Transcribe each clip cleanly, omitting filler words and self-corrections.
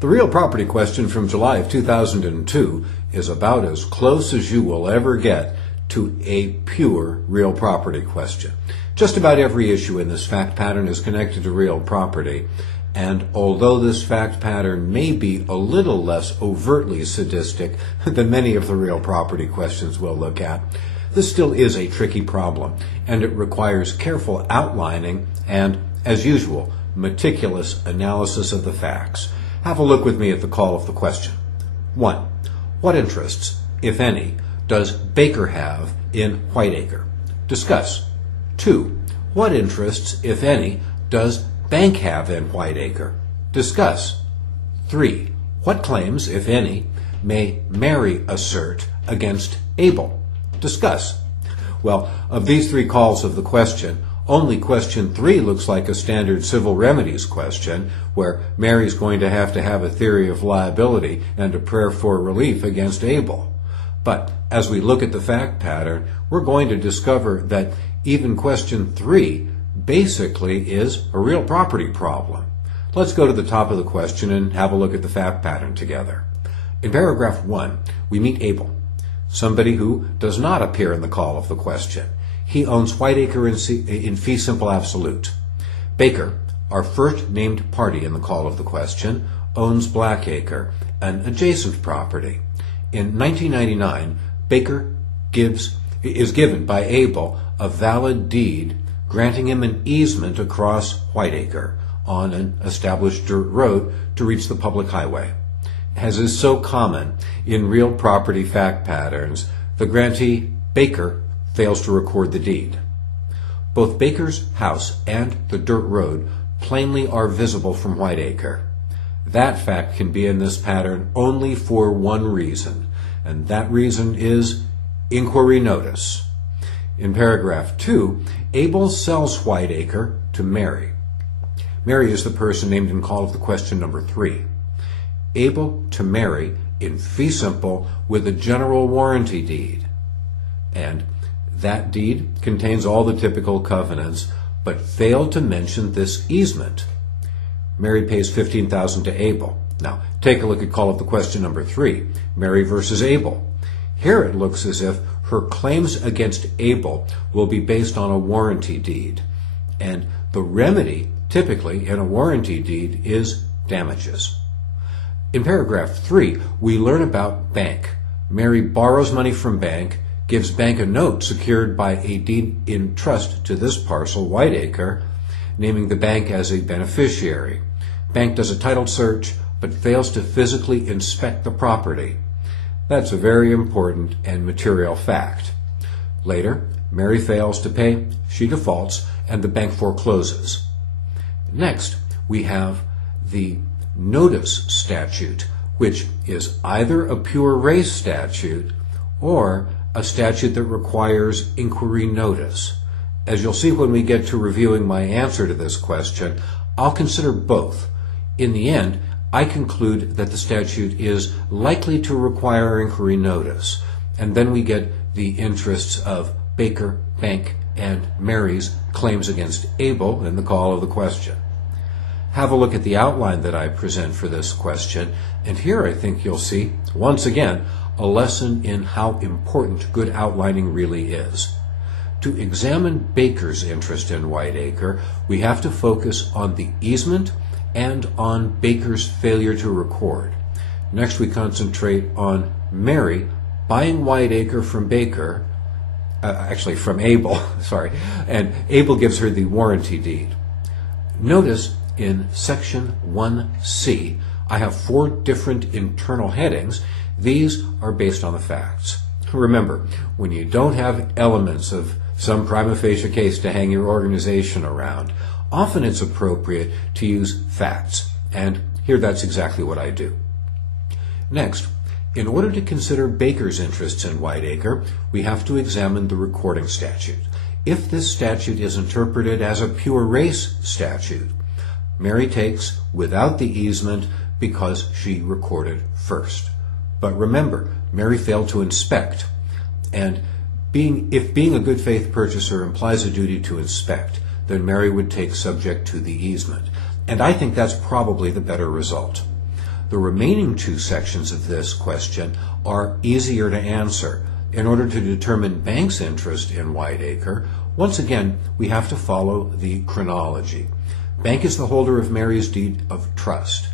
The real property question from July of 2002 is about as close as you will ever get to a pure real property question. Just about every issue in this fact pattern is connected to real property, and although this fact pattern may be a little less overtly sadistic than many of the real property questions we'll look at, this still is a tricky problem, and it requires careful outlining and, as usual, meticulous analysis of the facts. Have a look with me at the call of the question. 1. What interests, if any, does Baker have in Whiteacre? Discuss. 2. What interests, if any, does Bank have in Whiteacre? Discuss. 3. What claims, if any, may Mary assert against Abel? Discuss. Well, of these three calls of the question, only question 3 looks like a standard civil remedies question, where Mary's going to have a theory of liability and a prayer for relief against Abel. But as we look at the fact pattern, we're going to discover that even question 3 basically is a real property problem. Let's go to the top of the question and have a look at the fact pattern together. In paragraph 1, we meet Abel, somebody who does not appear in the call of the question. He owns Whiteacre in fee simple absolute. Baker, our first named party in the call of the question, owns Blackacre, an adjacent property. In 1999, Baker is given by Abel a valid deed granting him an easement across Whiteacre on an established dirt road to reach the public highway. As is so common in real property fact patterns, the grantee, Baker, fails to record the deed. Both Baker's house and the dirt road plainly are visible from Whiteacre. That fact can be in this pattern only for one reason, and that reason is inquiry notice. In paragraph 2, Abel sells Whiteacre to Mary. Mary is the person named in call of the question number 3. Abel to Mary in fee simple with a general warranty deed. And that deed contains all the typical covenants, but failed to mention this easement. Mary pays $15,000 to Abel. Now, take a look at call of the question number 3, Mary versus Abel. Here it looks as if her claims against Abel will be based on a warranty deed, and the remedy, typically in a warranty deed, is damages. In paragraph 3, we learn about Bank. Mary borrows money from Bank, gives Bank a note secured by a deed in trust to this parcel, Whiteacre, naming the bank as a beneficiary. Bank does a title search, but fails to physically inspect the property. That's a very important and material fact. Later, Mary fails to pay, she defaults, and the bank forecloses. Next, we have the notice statute, which is either a pure res statute or a statute that requires inquiry notice. As you'll see when we get to reviewing my answer to this question, I'll consider both. In the end, I conclude that the statute is likely to require inquiry notice, and then we get the interests of Baker, Bank, and Mary's claims against Abel in the call of the question. Have a look at the outline that I present for this question, and here I think you'll see, once again, a lesson in how important good outlining really is. To examine Baker's interest in Whiteacre, we have to focus on the easement and on Baker's failure to record. Next, we concentrate on Mary buying Whiteacre from Baker, from Abel, and Abel gives her the warranty deed. Notice in section 1C, I have 4 different internal headings. These are based on the facts. Remember, when you don't have elements of some prima facie case to hang your organization around, often it's appropriate to use facts, and here that's exactly what I do. Next, in order to consider Baker's interests in Whiteacre, we have to examine the recording statute. If this statute is interpreted as a pure res statute, Mary takes without the easement because she recorded first. But remember, Mary failed to inspect, and if being a good faith purchaser implies a duty to inspect, then Mary would take subject to the easement. And I think that's probably the better result. The remaining two sections of this question are easier to answer. In order to determine bank's interest in Whiteacre, once again, we have to follow the chronology. Bank is the holder of Mary's deed of trust.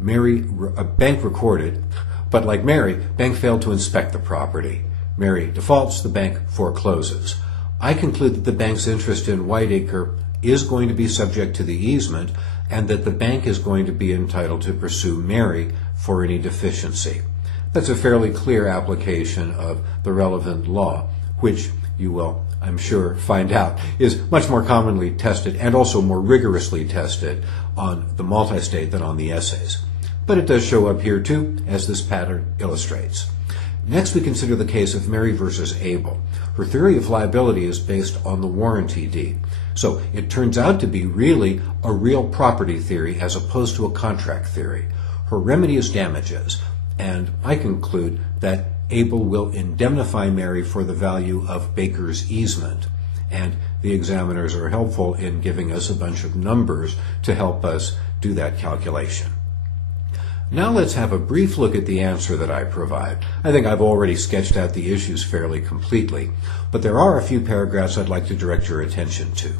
Bank recorded, but like Mary, bank failed to inspect the property. Mary defaults, the bank forecloses. I conclude that the bank's interest in Whiteacre is going to be subject to the easement and that the bank is going to be entitled to pursue Mary for any deficiency. That's a fairly clear application of the relevant law, which you will, I'm sure, find out is much more commonly tested and also more rigorously tested on the multi-state than on the essays. But it does show up here too, as this pattern illustrates. Next, we consider the case of Mary versus Abel. Her theory of liability is based on the warranty deed. So it turns out to be really a real property theory as opposed to a contract theory. Her remedy is damages, and I conclude that Abel will indemnify Mary for the value of Baker's easement. And the examiners are helpful in giving us a bunch of numbers to help us do that calculation. Now let's have a brief look at the answer that I provide. I think I've already sketched out the issues fairly completely, but there are a few paragraphs I'd like to direct your attention to.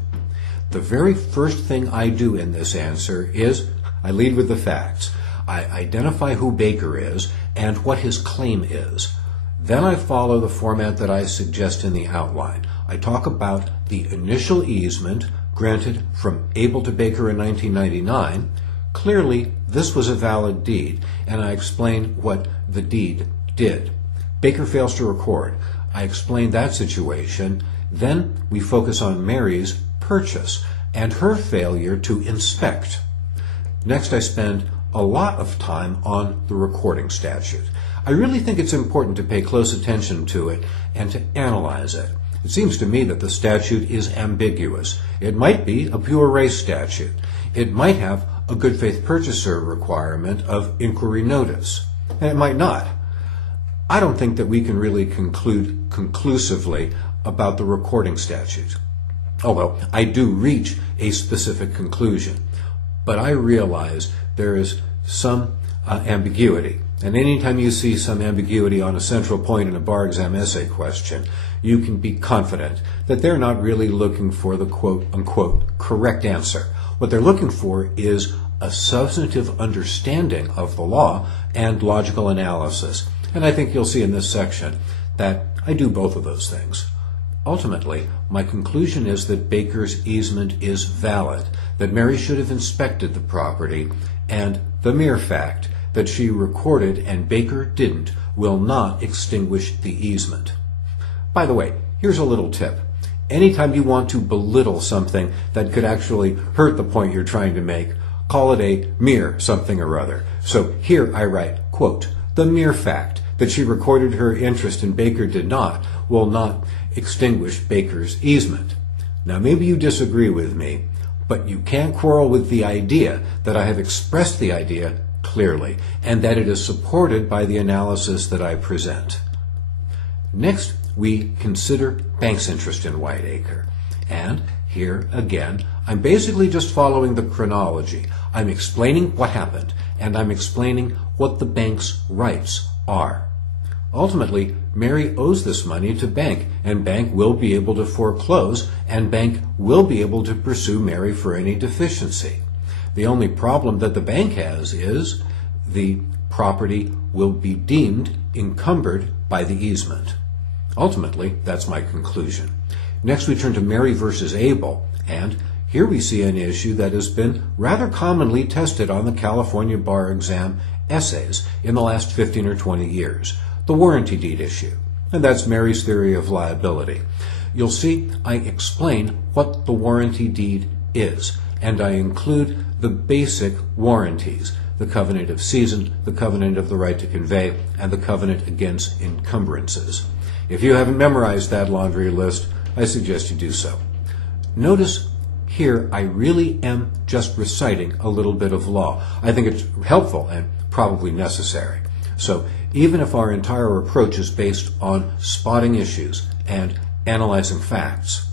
The very first thing I do in this answer is I lead with the facts. I identify who Baker is and what his claim is. Then I follow the format that I suggest in the outline. I talk about the initial easement granted from Abel to Baker in 1999. Clearly, this was a valid deed, and I explain what the deed did. Baker fails to record. I explain that situation. Then we focus on Mary's purchase and her failure to inspect. Next, I spend a lot of time on the recording statute. I really think it's important to pay close attention to it and to analyze it. It seems to me that the statute is ambiguous. It might be a pure race statute. It might have a good faith purchaser requirement of inquiry notice, and it might not. I don't think that we can really conclude conclusively about the recording statute, although I do reach a specific conclusion. But I realize there is some ambiguity, and anytime you see some ambiguity on a central point in a bar exam essay question, you can be confident that they're not really looking for the quote-unquote correct answer. What they're looking for is a substantive understanding of the law and logical analysis. And I think you'll see in this section that I do both of those things. Ultimately, my conclusion is that Baker's easement is valid, that Mary should have inspected the property, and the mere fact that she recorded and Baker didn't will not extinguish the easement. By the way, here's a little tip. Anytime you want to belittle something that could actually hurt the point you're trying to make, call it a mere something or other. So here I write, quote, the mere fact that she recorded her interest and Baker did not will not extinguish Baker's easement. Now maybe you disagree with me, but you can't quarrel with the idea that I have expressed the idea clearly and that it is supported by the analysis that I present. Next, we consider bank's interest in Whiteacre. And here, again, I'm basically just following the chronology. I'm explaining what happened, and I'm explaining what the bank's rights are. Ultimately, Mary owes this money to bank, and bank will be able to foreclose, and bank will be able to pursue Mary for any deficiency. The only problem that the bank has is the property will be deemed encumbered by the easement. Ultimately, that's my conclusion. Next, we turn to Mary versus Abel, and here we see an issue that has been rather commonly tested on the California bar exam essays in the last 15 or 20 years, the warranty deed issue. And that's Mary's theory of liability. You'll see I explain what the warranty deed is, and I include the basic warranties, the covenant of season, the covenant of the right to convey, and the covenant against encumbrances. If you haven't memorized that laundry list, I suggest you do so. Notice here I really am just reciting a little bit of law. I think it's helpful and probably necessary. So even if our entire approach is based on spotting issues and analyzing facts,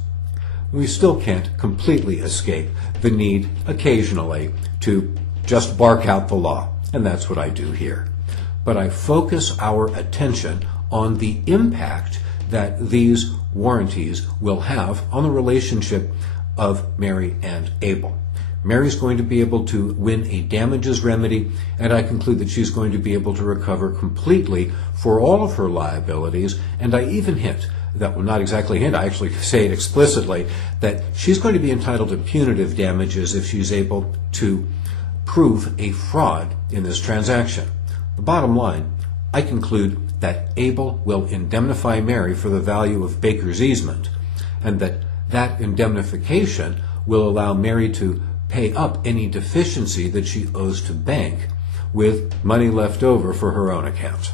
we still can't completely escape the need occasionally to just bark out the law. and that's what I do here. But I focus our attention on the impact that these warranties will have on the relationship of Mary and Abel. Mary's going to be able to win a damages remedy, and I conclude that she's going to be able to recover completely for all of her liabilities, and I even hint that, well, not exactly hint, I actually say it explicitly, that she's going to be entitled to punitive damages if she's able to prove a fraud in this transaction. The bottom line, I conclude that Abel will indemnify Mary for the value of Baker's easement, and that indemnification will allow Mary to pay up any deficiency that she owes to bank with money left over for her own account.